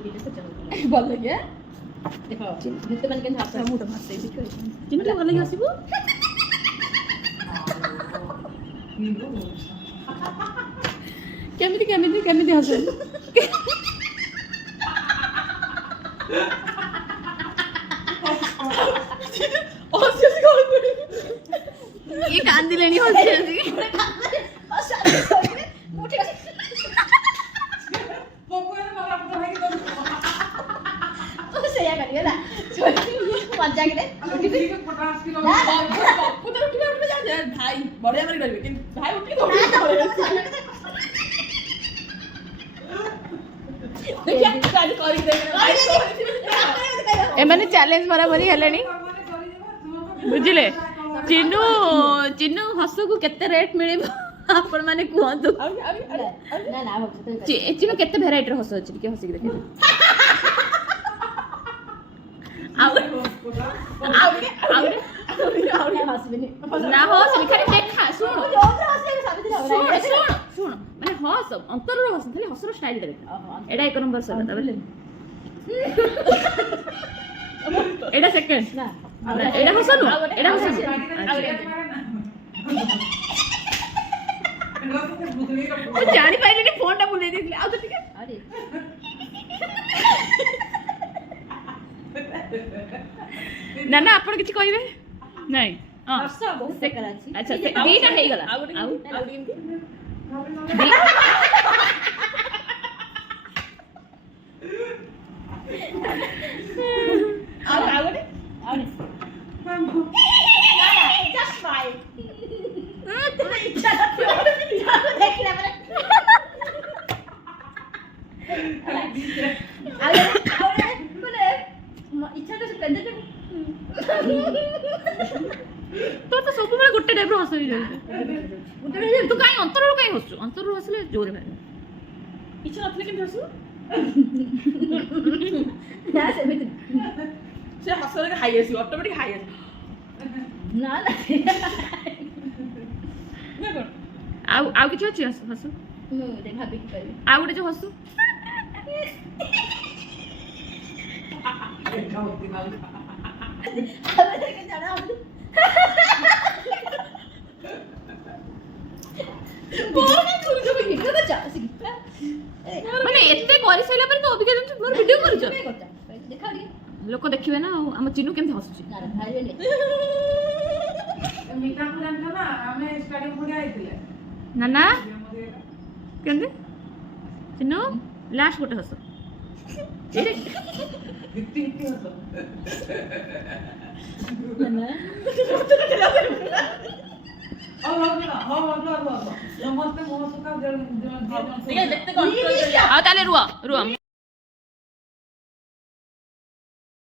ଭଲ ଲାଗେ ଦେଖ ଯେତେମାନେ କେମିତି ହାତ ମୁଁ ତ ଭାଷେ ଚିନ୍ତା ଭଲ ଲାଗି ଆସିବୁ କେମିତି କେମିତି କେମିତି ହସ ये कांदिलेनी होती एमाने चैलेंज बराबरी हेलेनी बुझिले चिन्नू चिन्नू हस को केते रेट मिलिबो आपण माने कहंतु ना ना चिन्नू केते वेराइटी हस अछि के हसी के देखे हसबिनी ना हसबिनी खाली देखा सुन सुन माने हस अंतर हस खाली हसर स्टाइल देख एडा एक नंबर सर तबले एडा सेकंड ना एडा हसनु एडा हसनु ओ जानी पाइले फोन टा बुले देखले आ तो ठीक है अरे ना ना आपण किछ कहिबे नहीं हां हस बहुत प्रकार अछि अच्छा दीटा हे गला आउ केमती तो सब बेले गोटे टाइप हस तू कहीं अंतर कहीं हसु अंतर हसले जोर भाई इच्छा नथले केमती हसु ना से हसले हाई आसी ऑटोमेटिक हाई आसी ना ना आउ किछ अछि हसु मु दे भाबी की करबी आ गुटे जो हसु माने एते करि सैला पर तो अबिका जम मोर वीडियो करछ देखा दी लोक देखिबे ना हम चिन्नू केमती हसुची ना भाई ने मीठा पुरान ना हमें स्टाडियम पुरी आइतिले ना ना केंदे चिन्नू लास्ट गोटे हस एरे हित्ती हस ना नमस्ते मोह सुखा देखते कंट्रोल आ ताले रुआ